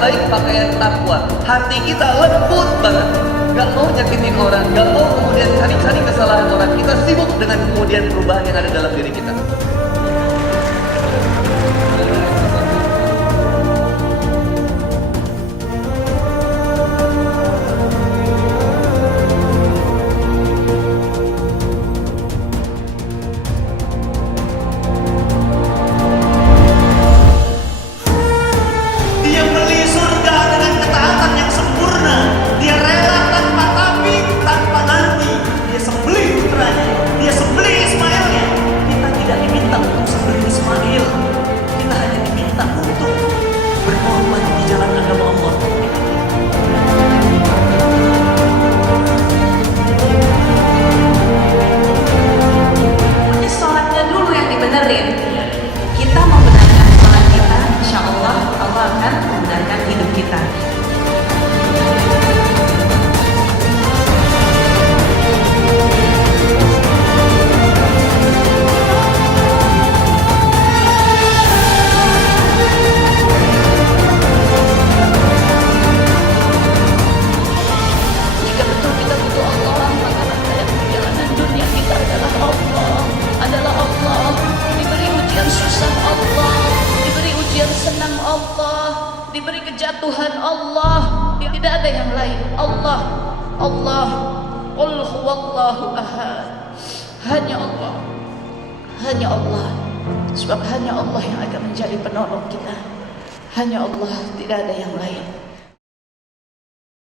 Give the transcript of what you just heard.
baik pakaian takwa. Hati kita lembut banget, gak mau nyakitin orang, gak mau kemudian cari-cari kesalahan orang. Kita sibuk dengan kemudian perubahan yang ada dalam diri kita. Kita membenarkan sholat kita, insya Allah Allah akan membenarkan hidup kita. Jika betul kita butuh Allah, maka perjalanan dunia kita adalah Allah, diberi ujian susah Allah, diberi ujian senang Allah, diberi kejatuhan Allah, tidak ada yang lain. Allah Qul huwallahu ahad. Hanya Allah, sebab hanya Allah yang akan menjadi penolong kita. Hanya Allah, tidak ada yang lain.